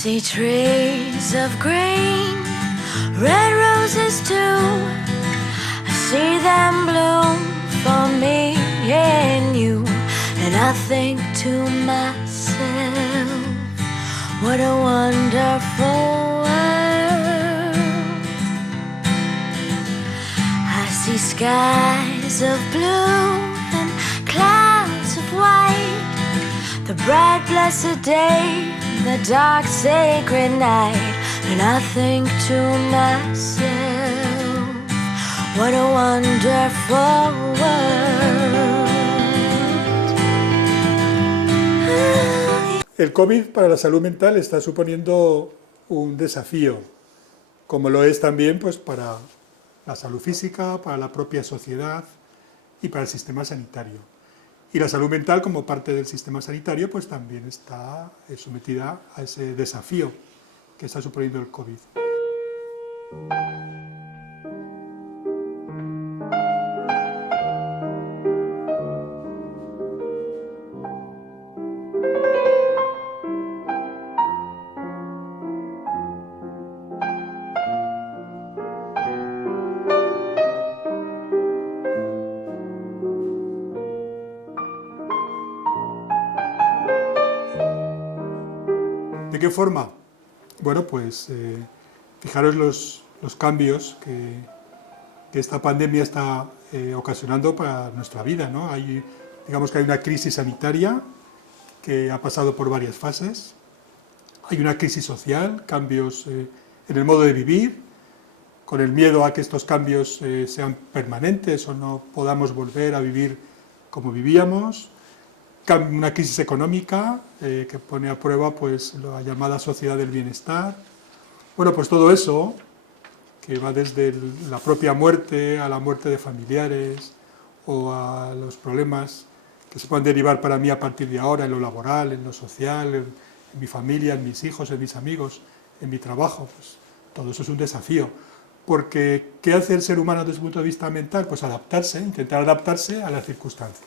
see trees of green, red roses too. I see them bloom for me and you. And I think to myself, what a wonderful world. I see skies of blue and clouds of white, the bright blessed day, the dark sacred night. And I think to myself, what a wonderful world. El COVID para la salud mental está suponiendo un desafío, como lo es también pues, para la salud física, para la propia sociedad y para el sistema sanitario. Y la salud mental, como parte del sistema sanitario, pues también está sometida a ese desafío que está suponiendo el COVID. ¿De qué forma? Bueno, pues fijaros los cambios que esta pandemia está ocasionando para nuestra vida, ¿no? Digamos que hay una crisis sanitaria que ha pasado por varias fases, hay una crisis social, cambios en el modo de vivir, con el miedo a que estos cambios sean permanentes o no podamos volver a vivir como vivíamos, una crisis económica que pone a prueba pues, la llamada sociedad del bienestar. Bueno, pues todo eso, que va desde la propia muerte a la muerte de familiares o a los problemas que se pueden derivar para mí a partir de ahora en lo laboral, en lo social, en mi familia, en mis hijos, en mis amigos, en mi trabajo, pues todo eso es un desafío. Porque, ¿qué hace el ser humano desde el punto de vista mental? Pues adaptarse, intentar adaptarse a las circunstancias.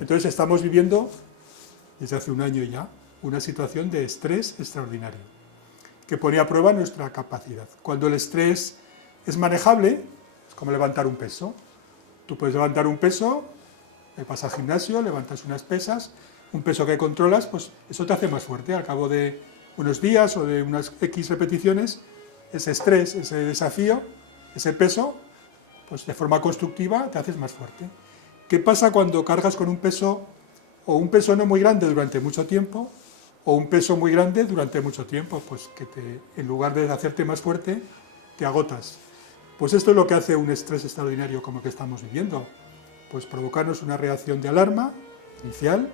Entonces estamos viviendo, desde hace un año ya, una situación de estrés extraordinario, que pone a prueba nuestra capacidad. Cuando el estrés es manejable, es como levantar un peso. Tú puedes levantar un peso, vas al gimnasio, levantas unas pesas, un peso que controlas, pues eso te hace más fuerte. Al cabo de unos días o de unas X repeticiones, ese estrés, ese desafío, ese peso, pues de forma constructiva te haces más fuerte. ¿Qué pasa cuando cargas con un peso, o un peso no muy grande durante mucho tiempo, o un peso muy grande durante mucho tiempo? Pues que en lugar de hacerte más fuerte, te agotas. Pues esto es lo que hace un estrés extraordinario como el que estamos viviendo. Pues provocarnos una reacción de alarma inicial,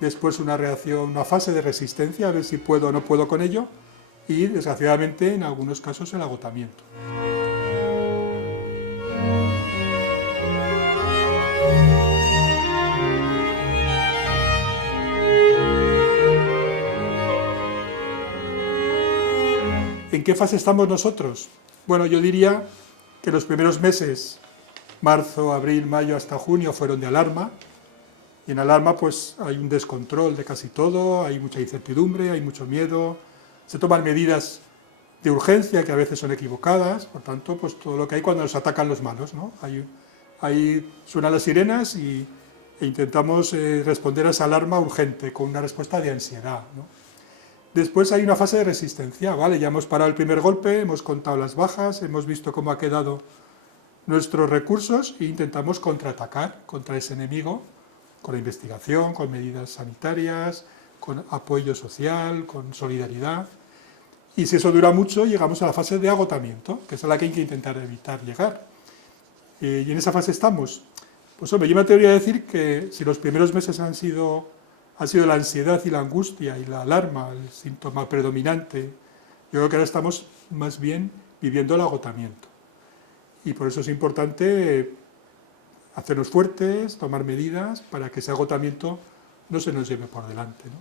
después una fase de resistencia, a ver si puedo o no puedo con ello, y desgraciadamente en algunos casos el agotamiento. ¿En qué fase estamos nosotros? Bueno, yo diría que los primeros meses, marzo, abril, mayo hasta junio, fueron de alarma. Y en alarma pues hay un descontrol de casi todo, hay mucha incertidumbre, hay mucho miedo, se toman medidas de urgencia que a veces son equivocadas, por tanto, pues todo lo que hay cuando nos atacan los malos, ¿no? Ahí suenan las sirenas e intentamos responder a esa alarma urgente con una respuesta de ansiedad, ¿no? Después hay una fase de resistencia, ¿vale? Ya hemos parado el primer golpe, hemos contado las bajas, hemos visto cómo ha quedado nuestros recursos e intentamos contraatacar contra ese enemigo con la investigación, con medidas sanitarias, con apoyo social, con solidaridad. Y si eso dura mucho, llegamos a la fase de agotamiento, que es a la que hay que intentar evitar llegar. Y en esa fase estamos. Pues hombre, yo me atrevería a decir que si los primeros meses han sido la ansiedad y la angustia y la alarma el síntoma predominante Yo creo que ahora estamos más bien viviendo el agotamiento. Y por eso es importante hacernos fuertes, tomar medidas para que ese agotamiento no se nos lleve por delante, ¿no?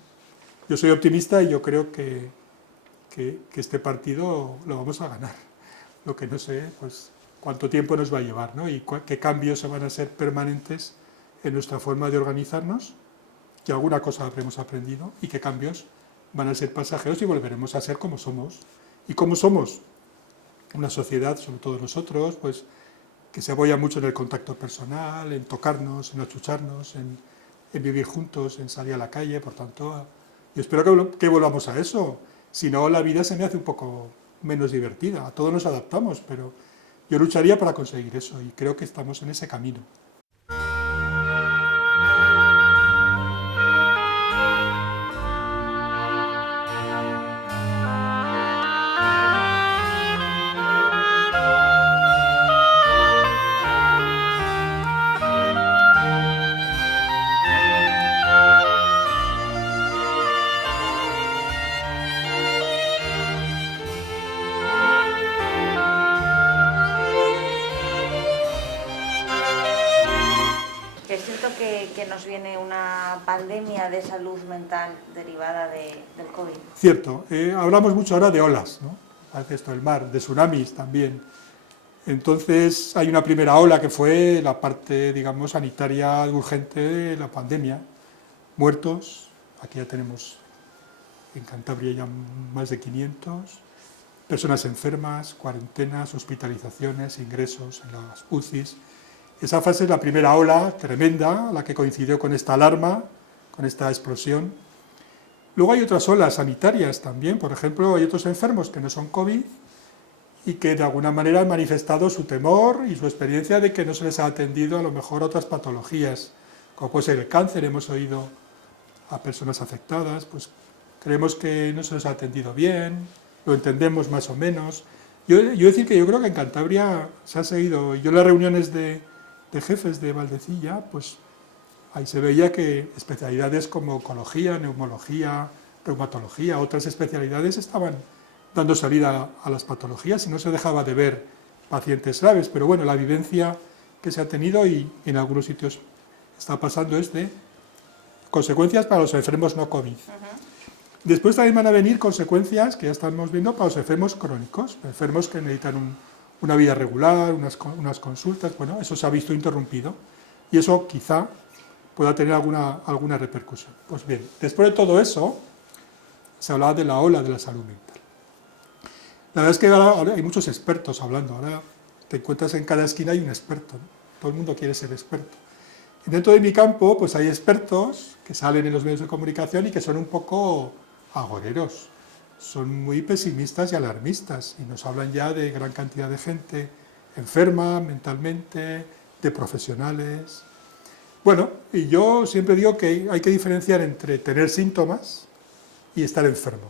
Yo soy optimista y yo creo que este partido lo vamos a ganar. Lo que no sé, pues cuánto tiempo nos va a llevar, ¿no? Y qué cambios se van a ser permanentes en nuestra forma de organizarnos, que alguna cosa habremos aprendido y qué cambios van a ser pasajeros y volveremos a ser como somos. Y como somos una sociedad, sobre todo nosotros, pues que se apoya mucho en el contacto personal, en tocarnos, en achucharnos, en vivir juntos, en salir a la calle, por tanto, yo espero que volvamos a eso. Si no, la vida se me hace un poco menos divertida. A todos nos adaptamos, pero yo lucharía para conseguir eso y creo que estamos en ese camino. Es cierto que nos viene una pandemia de salud mental derivada del COVID. Cierto, hablamos mucho ahora de olas, ¿no? Parece esto del mar, de tsunamis también. Entonces hay una primera ola que fue la parte, digamos, sanitaria urgente de la pandemia. Muertos, aquí ya tenemos en Cantabria ya más de 500, personas enfermas, cuarentenas, hospitalizaciones, ingresos en las UCIs. Esa fase es la primera ola tremenda, la que coincidió con esta alarma, con esta explosión. Luego hay otras olas sanitarias también, por ejemplo, hay otros enfermos que no son COVID y que de alguna manera han manifestado su temor y su experiencia de que no se les ha atendido a lo mejor otras patologías, como puede ser el cáncer. Hemos oído a personas afectadas, pues creemos que no se les ha atendido bien, lo entendemos más o menos. Yo decir que yo creo que en Cantabria se ha seguido, yo en las reuniones de jefes de Valdecilla, pues ahí se veía que especialidades como oncología, neumología, reumatología, otras especialidades estaban dando salida a las patologías y no se dejaba de ver pacientes graves, pero bueno, la vivencia que se ha tenido y en algunos sitios está pasando es de consecuencias para los enfermos no COVID. Después también van a venir consecuencias que ya estamos viendo para los enfermos crónicos, enfermos que necesitan una vida regular, unas consultas. Bueno, eso se ha visto interrumpido y eso quizá pueda tener alguna repercusión. Pues bien, después de todo eso, se hablaba de la ola de la salud mental. La verdad es que ahora hay muchos expertos hablando, ahora te encuentras en cada esquina hay un experto, ¿no? Todo el mundo quiere ser experto. Y dentro de mi campo, pues hay expertos que salen en los medios de comunicación y que son un poco agoreros, son muy pesimistas y alarmistas y nos hablan ya de gran cantidad de gente enferma mentalmente, de profesionales. Bueno, y yo siempre digo que hay que diferenciar entre tener síntomas y estar enfermo.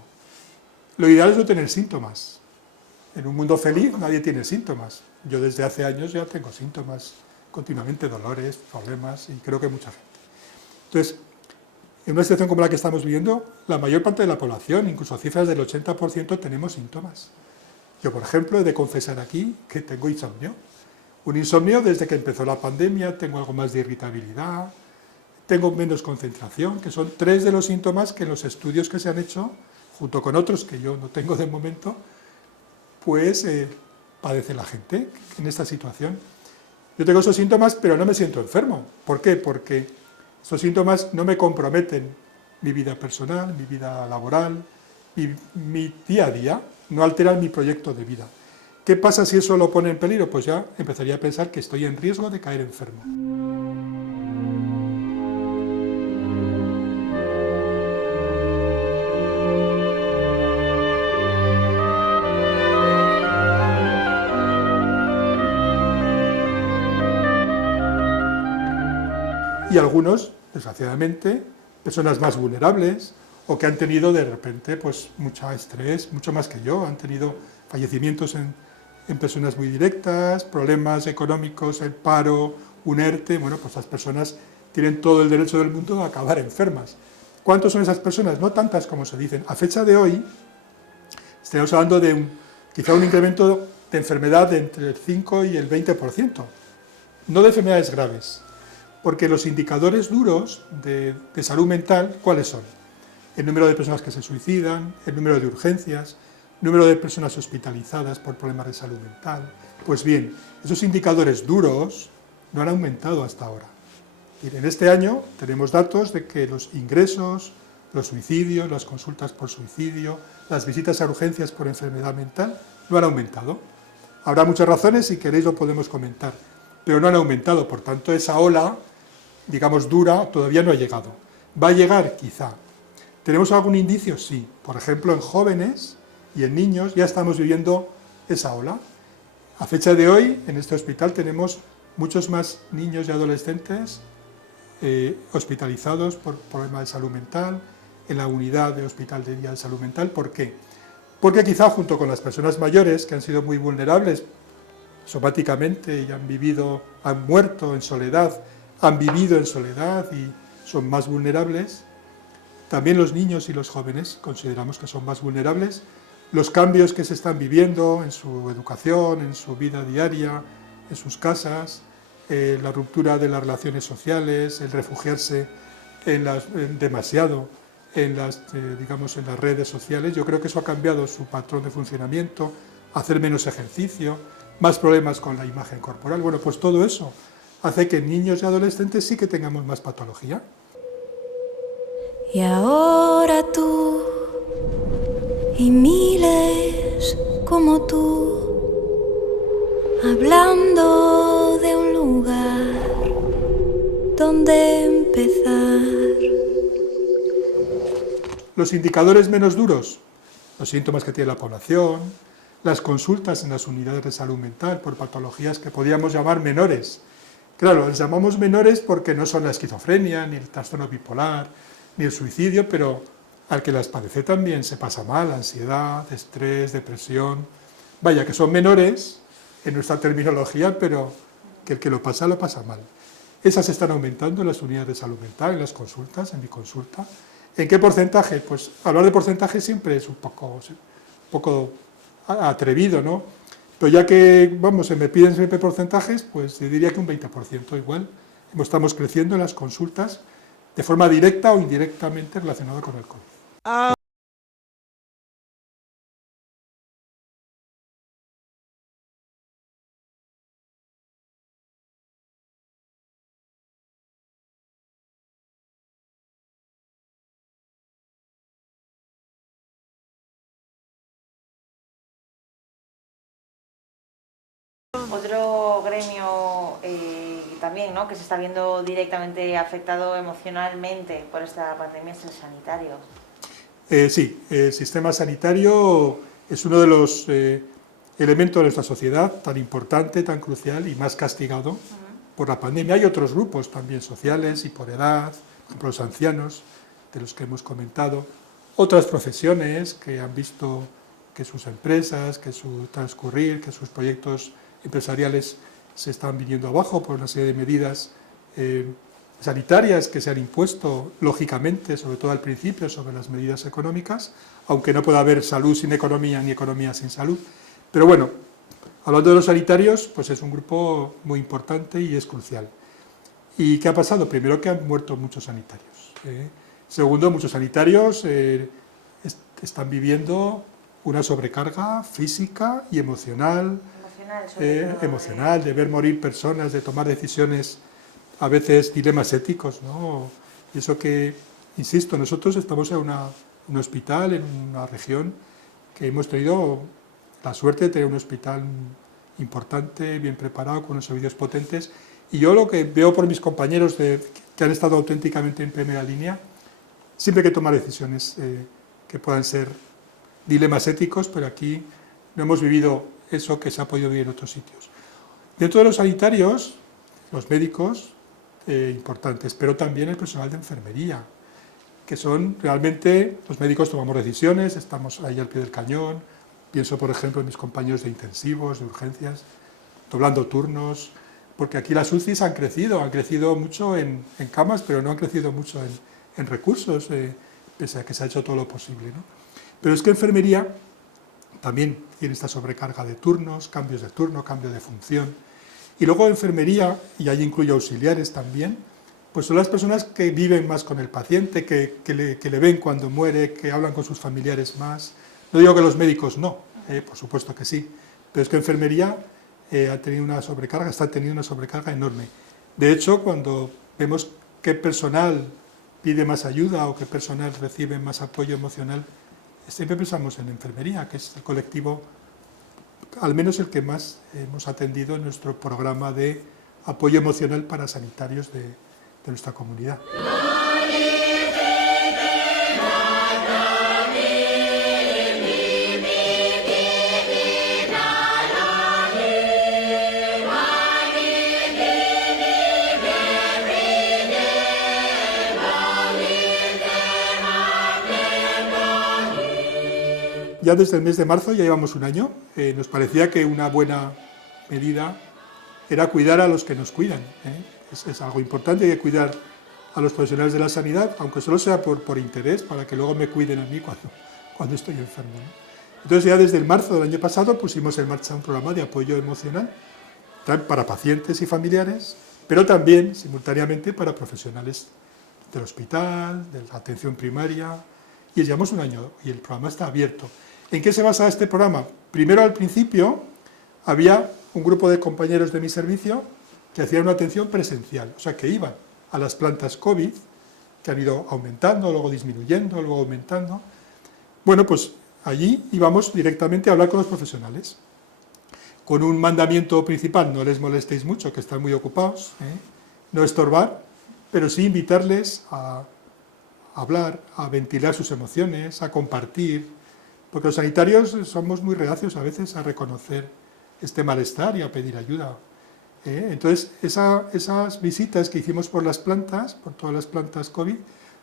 Lo ideal es no tener síntomas. En un mundo feliz nadie tiene síntomas. Yo desde hace años ya tengo síntomas continuamente, dolores, problemas, y creo que mucha gente. Entonces, en una situación como la que estamos viviendo, la mayor parte de la población, incluso cifras del 80%, tenemos síntomas. Yo, por ejemplo, he de confesar aquí que tengo insomnio. Un insomnio desde que empezó la pandemia, tengo algo más de irritabilidad, tengo menos concentración, que son 3 de los síntomas que en los estudios que se han hecho, junto con otros que yo no tengo de momento, pues padece la gente en esta situación. Yo tengo esos síntomas, pero no me siento enfermo. ¿Por qué? Porque esos síntomas no me comprometen mi vida personal, mi vida laboral, mi día a día, no alteran mi proyecto de vida. ¿Qué pasa si eso lo pone en peligro? Pues ya empezaría a pensar que estoy en riesgo de caer enfermo. Y algunos, desgraciadamente, personas más vulnerables o que han tenido de repente pues mucho estrés, mucho más que yo, han tenido fallecimientos en personas muy directas, problemas económicos, el paro, un ERTE. Bueno, pues las personas tienen todo el derecho del mundo a acabar enfermas. ¿Cuántos son esas personas? No tantas como se dicen. A fecha de hoy estaríamos hablando de quizá un incremento de enfermedad de entre el 5 y el 20%, no de enfermedades graves, porque los indicadores duros de salud mental, ¿cuáles son? El número de personas que se suicidan, el número de urgencias, el número de personas hospitalizadas por problemas de salud mental. Pues bien, esos indicadores duros no han aumentado hasta ahora. En este año tenemos datos de que los ingresos, los suicidios, las consultas por suicidio, las visitas a urgencias por enfermedad mental no han aumentado. Habrá muchas razones, si queréis lo podemos comentar, pero no han aumentado, por tanto esa ola, digamos dura, todavía no ha llegado. ¿Va a llegar? Quizá. ¿Tenemos algún indicio? Sí. Por ejemplo, en jóvenes y en niños ya estamos viviendo esa ola. A fecha de hoy, en este hospital tenemos muchos más niños y adolescentes hospitalizados por problemas de salud mental, en la unidad de hospital de día de salud mental. ¿Por qué? Porque quizá junto con las personas mayores, que han sido muy vulnerables somáticamente y han muerto en soledad, han vivido en soledad y son más vulnerables, también los niños y los jóvenes consideramos que son más vulnerables. Los cambios que se están viviendo en su educación, en su vida diaria, en sus casas, la ruptura de las relaciones sociales, el refugiarse demasiado en las redes sociales, yo creo que eso ha cambiado su patrón de funcionamiento, hacer menos ejercicio, más problemas con la imagen corporal. Bueno, pues todo eso hace que en niños y adolescentes sí que tengamos más patología. Y ahora tú y miles como tú, hablando de un lugar donde empezar. Los indicadores menos duros, los síntomas que tiene la población, las consultas en las unidades de salud mental por patologías que podríamos llamar menores. Claro, les llamamos menores porque no son la esquizofrenia, ni el trastorno bipolar, ni el suicidio, pero al que las padece también se pasa mal, ansiedad, estrés, depresión. Vaya, que son menores en nuestra terminología, pero que el que lo pasa mal. Esas están aumentando en las unidades de salud mental, en las consultas, en mi consulta. ¿En qué porcentaje? Pues hablar de porcentaje siempre es un poco atrevido, ¿no? Pero ya que, se me piden siempre porcentajes, pues yo diría que un 20% igual. Estamos creciendo en las consultas de forma directa o indirectamente relacionada con el COVID. Otro gremio también, ¿no?, que se está viendo directamente afectado emocionalmente por esta pandemia es el sanitario. Sí, el sistema sanitario es uno de los elementos de nuestra sociedad tan importante, tan crucial y más castigado por la pandemia. Hay otros grupos también sociales y por edad, por ejemplo los ancianos, de los que hemos comentado, otras profesiones que han visto que sus empresas, que su transcurrir, que sus proyectos empresariales se están viniendo abajo por una serie de medidas sanitarias que se han impuesto, lógicamente, sobre todo al principio, sobre las medidas económicas, aunque no puede haber salud sin economía ni economía sin salud. Pero bueno, hablando de los sanitarios, pues es un grupo muy importante y es crucial. ¿Y qué ha pasado? Primero, que han muerto muchos sanitarios. Segundo, muchos sanitarios están viviendo una sobrecarga física y emocional, de ver morir personas, de tomar decisiones, a veces dilemas éticos, ¿no? Y eso que, insisto, nosotros estamos en un hospital, en una región que hemos tenido la suerte de tener un hospital importante, bien preparado, con unos servicios potentes, y yo lo que veo por mis compañeros que han estado auténticamente en primera línea, siempre hay que tomar decisiones que puedan ser dilemas éticos, pero aquí no hemos vivido eso que se ha podido vivir en otros sitios. Dentro de los sanitarios, los médicos importantes, pero también el personal de enfermería, que son realmente, los médicos tomamos decisiones, estamos ahí al pie del cañón. Pienso, por ejemplo, en mis compañeros de intensivos, de urgencias, doblando turnos, porque aquí las UCIs han crecido mucho en camas, pero no han crecido mucho en recursos, pese a que se ha hecho todo lo posible, ¿no? Pero es que enfermería también tiene esta sobrecarga de turnos, cambios de turno, cambio de función. Y luego enfermería, y ahí incluye auxiliares también, pues son las personas que viven más con el paciente, que le ven cuando muere, que hablan con sus familiares más. No digo que los médicos no, por supuesto que sí, pero es que enfermería ha tenido una sobrecarga, está teniendo una sobrecarga enorme. De hecho, cuando vemos qué personal pide más ayuda o qué personal recibe más apoyo emocional, siempre pensamos en enfermería, que es el colectivo, al menos el que más hemos atendido en nuestro programa de apoyo emocional para sanitarios de nuestra comunidad. Ya desde el mes de marzo, ya llevamos un año, nos parecía que una buena medida era cuidar a los que nos cuidan. Es algo importante, hay que cuidar a los profesionales de la sanidad, aunque solo sea por interés, para que luego me cuiden a mí cuando estoy enfermo, ¿no? Entonces ya desde el marzo del año pasado pusimos en marcha un programa de apoyo emocional para pacientes y familiares, pero también simultáneamente para profesionales del hospital, de la atención primaria, y llevamos un año y el programa está abierto. ¿En qué se basa este programa? Primero, al principio, había un grupo de compañeros de mi servicio que hacían una atención presencial, o sea, que iban a las plantas COVID, que han ido aumentando, luego disminuyendo, luego aumentando. Bueno, pues allí íbamos directamente a hablar con los profesionales, con un mandamiento principal: no les molestéis mucho, que están muy ocupados, no estorbar, pero sí invitarles a hablar, a ventilar sus emociones, a compartir, porque los sanitarios somos muy reacios a veces a reconocer este malestar y a pedir ayuda. Entonces, esas visitas que hicimos por las plantas, por todas las plantas COVID,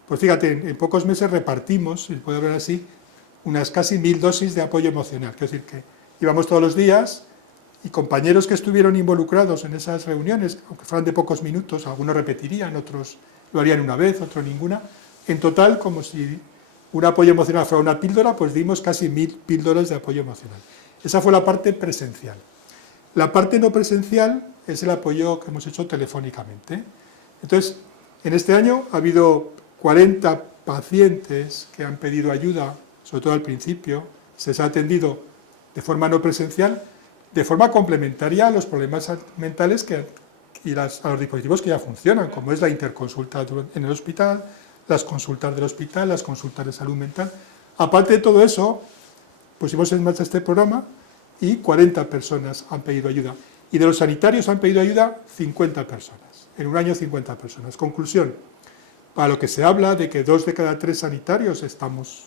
pues fíjate, en pocos meses repartimos, si se puede hablar así, unas casi 1000 dosis de apoyo emocional. Quiero decir que íbamos todos los días y compañeros que estuvieron involucrados en esas reuniones, aunque fueran de pocos minutos, algunos repetirían, otros lo harían una vez, otros ninguna. En total, como si un apoyo emocional fuera una píldora, pues dimos casi 1000 píldoras de apoyo emocional. Esa fue la parte presencial. La parte no presencial es el apoyo que hemos hecho telefónicamente. Entonces, en este año ha habido 40 pacientes que han pedido ayuda, sobre todo al principio, se les ha atendido de forma no presencial, de forma complementaria a los problemas mentales y a los dispositivos que ya funcionan, como es la interconsulta en el hospital, las consultas del hospital, las consultas de salud mental. Aparte de todo eso, pusimos en marcha este programa y 40 personas han pedido ayuda. Y de los sanitarios han pedido ayuda 50 personas. En un año 50 personas. Conclusión, para lo que se habla de que 2 de cada 3 sanitarios estamos,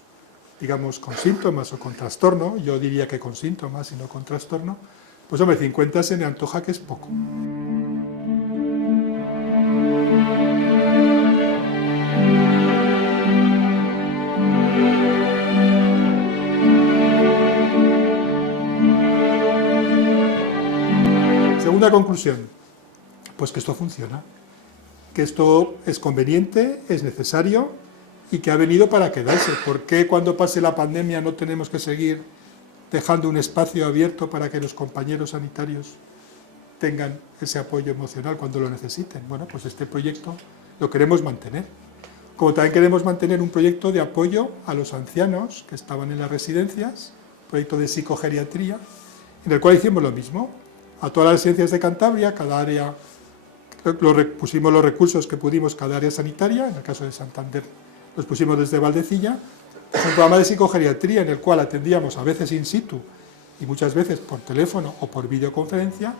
digamos, con síntomas o con trastorno, yo diría que con síntomas y no con trastorno, pues hombre, 50 se me antoja que es poco. Segunda conclusión, pues que esto funciona, que esto es conveniente, es necesario y que ha venido para quedarse. ¿Por qué cuando pase la pandemia no tenemos que seguir dejando un espacio abierto para que los compañeros sanitarios tengan ese apoyo emocional cuando lo necesiten? Bueno, pues este proyecto lo queremos mantener. Como también queremos mantener un proyecto de apoyo a los ancianos que estaban en las residencias, proyecto de psicogeriatría, en el cual hicimos lo mismo. A todas las residencias de Cantabria, cada área, pusimos los recursos que pudimos cada área sanitaria, en el caso de Santander los pusimos desde Valdecilla. Es un programa de psicogeriatría en el cual atendíamos a veces in situ y muchas veces por teléfono o por videoconferencia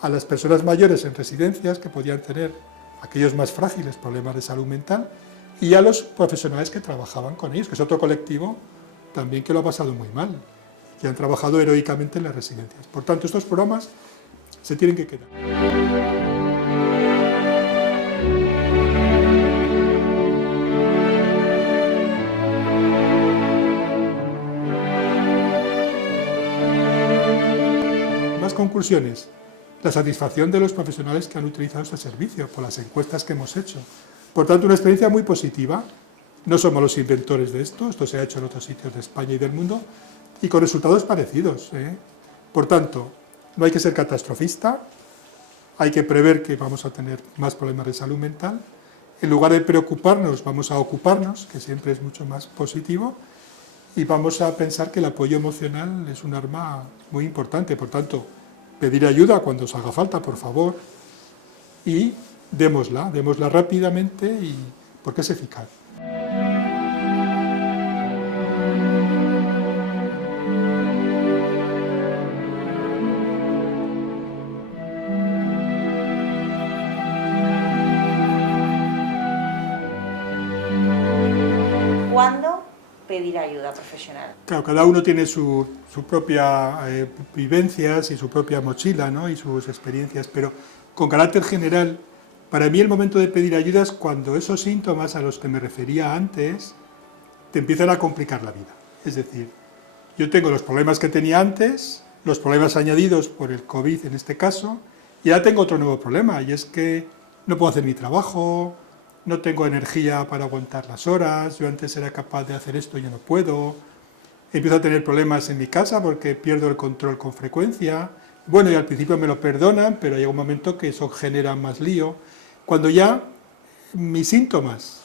a las personas mayores en residencias que podían tener aquellos más frágiles problemas de salud mental y a los profesionales que trabajaban con ellos, que es otro colectivo también que lo ha pasado muy mal, que han trabajado heroicamente en las residencias. Por tanto, estos programas se tienen que quedar. Más conclusiones. La satisfacción de los profesionales que han utilizado este servicio por las encuestas que hemos hecho. Por tanto, una experiencia muy positiva. No somos los inventores de esto se ha hecho en otros sitios de España y del mundo, y con resultados parecidos, ¿eh? Por tanto, no hay que ser catastrofista, hay que prever que vamos a tener más problemas de salud mental. En lugar de preocuparnos, vamos a ocuparnos, que siempre es mucho más positivo, y vamos a pensar que el apoyo emocional es un arma muy importante. Por tanto, pedir ayuda cuando os haga falta, por favor, y démosla rápidamente y porque es eficaz. ¿Cuándo pedir ayuda profesional? Claro, cada uno tiene su propia vivencias y su propia mochila, ¿no? Y sus experiencias, pero con carácter general, para mí el momento de pedir ayuda es cuando esos síntomas a los que me refería antes te empiezan a complicar la vida. Es decir, yo tengo los problemas que tenía antes, los problemas añadidos por el COVID en este caso, y ahora tengo otro nuevo problema, y es que no puedo hacer mi trabajo, no tengo energía para aguantar las horas, yo antes era capaz de hacer esto y ya no puedo, empiezo a tener problemas en mi casa porque pierdo el control con frecuencia, bueno, y al principio me lo perdonan, pero llega un momento que eso genera más lío. Cuando ya mis síntomas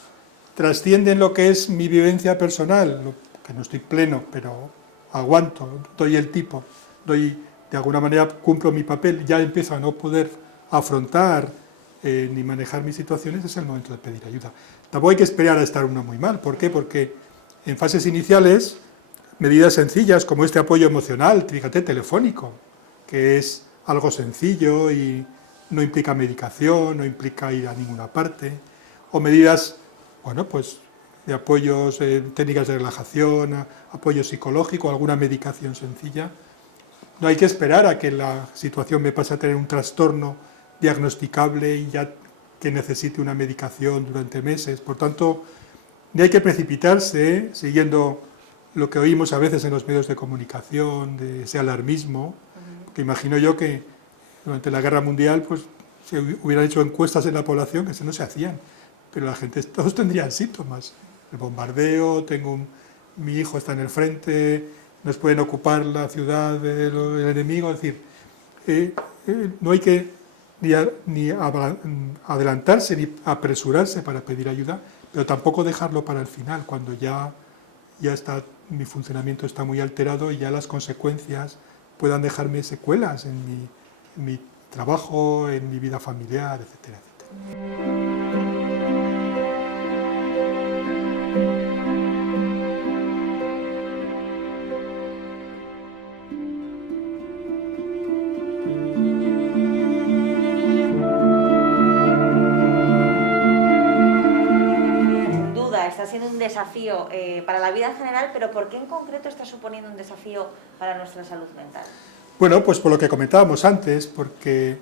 trascienden lo que es mi vivencia personal, que no estoy pleno, pero aguanto, doy el tipo, de alguna manera cumplo mi papel, ya empiezo a no poder afrontar ni manejar mis situaciones, es el momento de pedir ayuda. Tampoco hay que esperar a estar uno muy mal. ¿Por qué? Porque en fases iniciales, medidas sencillas como este apoyo emocional, fíjate, telefónico, que es algo sencillo y no implica medicación, no implica ir a ninguna parte, o medidas, bueno, pues de apoyos, técnicas de relajación, apoyo psicológico, alguna medicación sencilla. No hay que esperar a que la situación me pase a tener un trastorno diagnosticable y ya que necesite una medicación durante meses. Por tanto, no hay que precipitarse siguiendo lo que oímos a veces en los medios de comunicación, de ese alarmismo, porque imagino yo que durante la Guerra Mundial pues, se hubieran hecho encuestas en la población que no se hacían, pero la gente, todos tendrían síntomas. El bombardeo, mi hijo está en el frente, nos pueden ocupar la ciudad del enemigo, es decir, no hay que ni adelantarse ni apresurarse para pedir ayuda, pero tampoco dejarlo para el final, cuando ya está, mi funcionamiento está muy alterado y ya las consecuencias puedan dejarme secuelas en mi trabajo, en mi vida familiar, etcétera, etcétera. Está siendo un desafío para la vida en general, pero ¿por qué en concreto está suponiendo un desafío para nuestra salud mental? Bueno, pues por lo que comentábamos antes, porque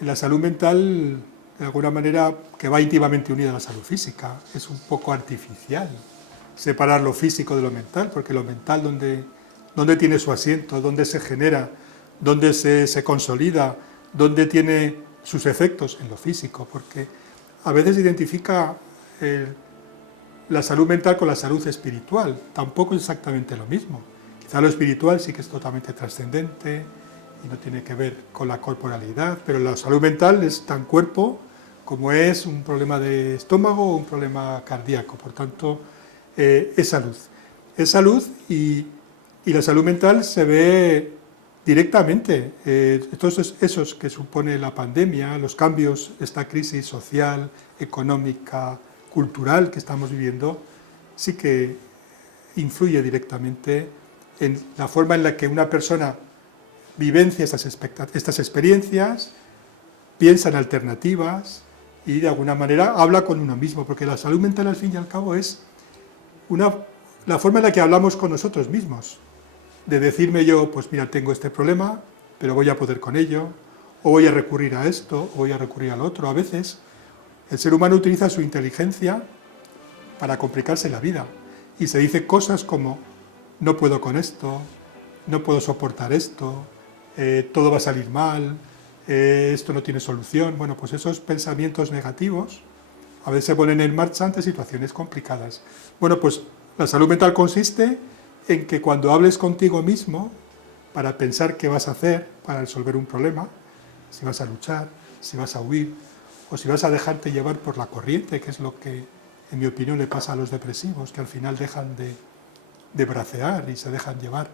la salud mental, de alguna manera, que va íntimamente unida a la salud física, es un poco artificial separar lo físico de lo mental, porque lo mental, ¿dónde tiene su asiento? ¿Dónde se genera? ¿Dónde se consolida? ¿Dónde tiene sus efectos? En lo físico, porque a veces identifica la salud mental con la salud espiritual. Tampoco es exactamente lo mismo. Quizá lo espiritual sí que es totalmente trascendente y no tiene que ver con la corporalidad, pero la salud mental es tan cuerpo como es un problema de estómago o un problema cardíaco. Por tanto, es salud. Es salud y la salud mental se ve directamente. Esos que supone la pandemia, los cambios, esta crisis social, económica, cultural que estamos viviendo, sí que influye directamente en la forma en la que una persona vivencia estas experiencias, piensa en alternativas y de alguna manera habla con uno mismo, porque la salud mental al fin y al cabo es la forma en la que hablamos con nosotros mismos, de decirme yo, pues mira, tengo este problema, pero voy a poder con ello, o voy a recurrir a esto, o voy a recurrir al otro. A veces el ser humano utiliza su inteligencia para complicarse la vida y se dice cosas como no puedo con esto, no puedo soportar esto, todo va a salir mal, esto no tiene solución. Bueno, pues esos pensamientos negativos a veces se ponen en marcha ante situaciones complicadas. Bueno, pues la salud mental consiste en que cuando hables contigo mismo, para pensar qué vas a hacer para resolver un problema, si vas a luchar, si vas a huir, o si vas a dejarte llevar por la corriente, que es lo que, en mi opinión, le pasa a los depresivos, que al final dejan de bracear y se dejan llevar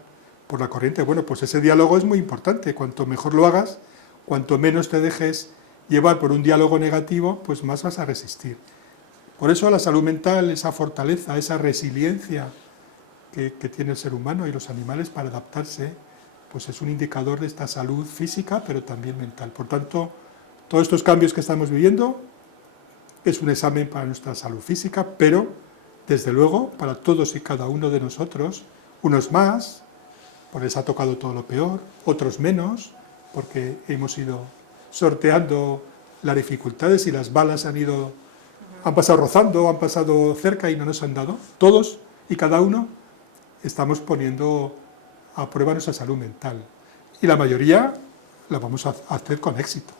por la corriente. Bueno, pues ese diálogo es muy importante. Cuanto mejor lo hagas, cuanto menos te dejes llevar por un diálogo negativo, pues más vas a resistir. Por eso la salud mental, esa fortaleza, esa resiliencia que tiene el ser humano y los animales para adaptarse, pues es un indicador de esta salud física, pero también mental. Por tanto, todos estos cambios que estamos viviendo es un examen para nuestra salud física, pero, desde luego, para todos y cada uno de nosotros, unos más, porque les ha tocado todo lo peor, otros menos, porque hemos ido sorteando las dificultades y las balas han pasado rozando, han pasado cerca y no nos han dado. Todos y cada uno estamos poniendo a prueba nuestra salud mental. Y la mayoría la vamos a hacer con éxito.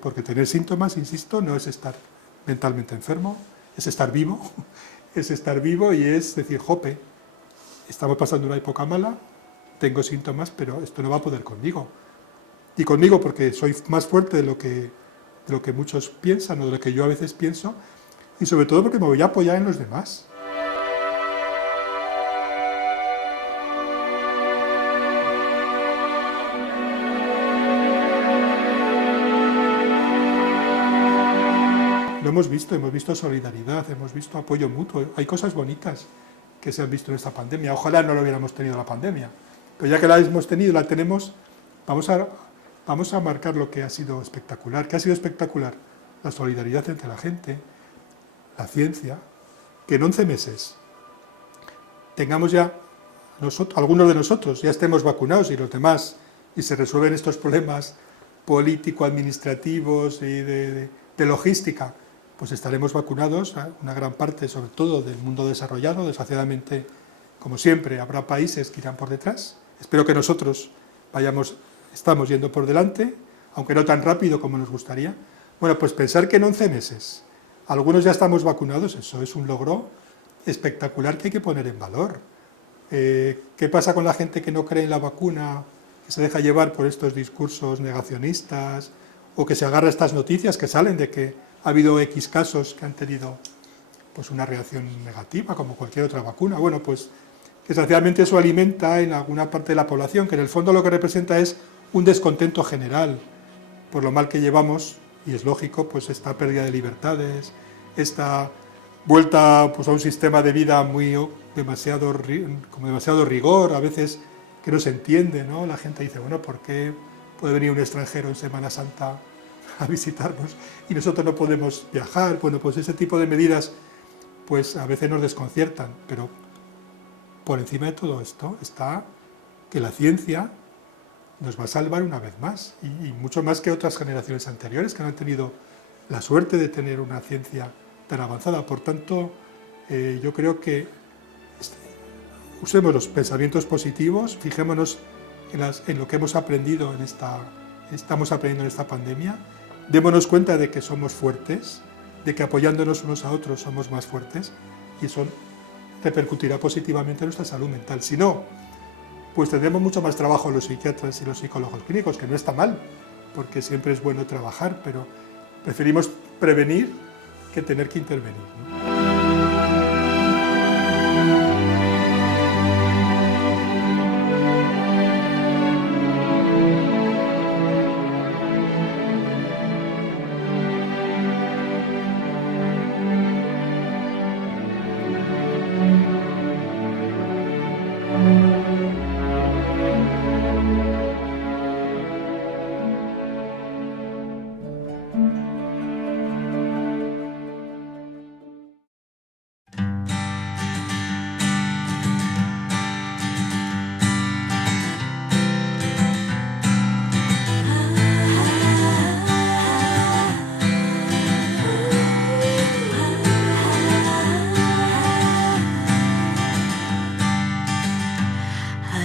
Porque tener síntomas, insisto, no es estar mentalmente enfermo, es estar vivo, y es decir, jope, estamos pasando una época mala, tengo síntomas, pero esto no va a poder conmigo. Y conmigo porque soy más fuerte de lo que muchos piensan o de lo que yo a veces pienso, y sobre todo porque me voy a apoyar en los demás. Lo hemos visto solidaridad, hemos visto apoyo mutuo, hay cosas bonitas que se han visto en esta pandemia. Ojalá no lo hubiéramos tenido la pandemia, pero ya que la hemos tenido, la tenemos, vamos a marcar lo que ha sido espectacular. ¿Qué ha sido espectacular? La solidaridad entre la gente, la ciencia, que en 11 meses tengamos ya, algunos de nosotros ya estemos vacunados y los demás, y se resuelven estos problemas político-administrativos y de logística, pues estaremos vacunados, una gran parte, sobre todo del mundo desarrollado. Desgraciadamente, como siempre, habrá países que irán por detrás. Espero que nosotros estamos yendo por delante, aunque no tan rápido como nos gustaría. Bueno, pues pensar que en 11 meses algunos ya estamos vacunados, eso es un logro espectacular que hay que poner en valor. ¿Qué pasa con la gente que no cree en la vacuna, que se deja llevar por estos discursos negacionistas, o que se agarra a estas noticias que salen de que ha habido X casos que han tenido pues una reacción negativa, como cualquier otra vacuna? Bueno, pues desgraciadamente eso alimenta en alguna parte de la población, que en el fondo lo que representa es un descontento general por lo mal que llevamos, y es lógico, pues esta pérdida de libertades, esta vuelta pues a un sistema de vida con demasiado rigor, a veces que no se entiende, ¿no? La gente dice, bueno, ¿por qué puede venir un extranjero en Semana Santa a visitarnos y nosotros no podemos viajar? Bueno, pues ese tipo de medidas pues a veces nos desconciertan, pero por encima de todo esto está que la ciencia nos va a salvar una vez más, y mucho más que otras generaciones anteriores que no han tenido la suerte de tener una ciencia tan avanzada. Por tanto, yo creo que usemos los pensamientos positivos, fijémonos en lo que hemos aprendido estamos aprendiendo en esta pandemia, démonos cuenta de que somos fuertes, de que apoyándonos unos a otros somos más fuertes, y eso repercutirá positivamente en nuestra salud mental. Si no, pues tendremos mucho más trabajo los psiquiatras y los psicólogos clínicos, que no está mal, porque siempre es bueno trabajar, pero preferimos prevenir que tener que intervenir, ¿no?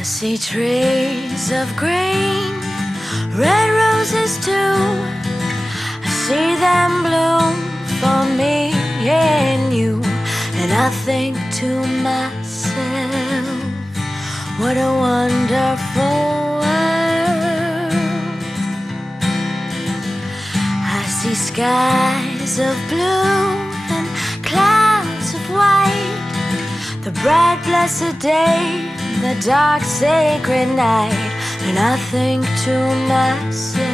See trees of green, red roses too. I see them bloom for me and you. And I think to myself, What a wonderful world. I see skies of blue and clouds of white, the bright blessed day, the dark sacred night. And I think to myself,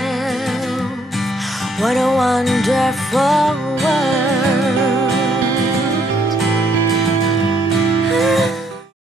what a wonderful world.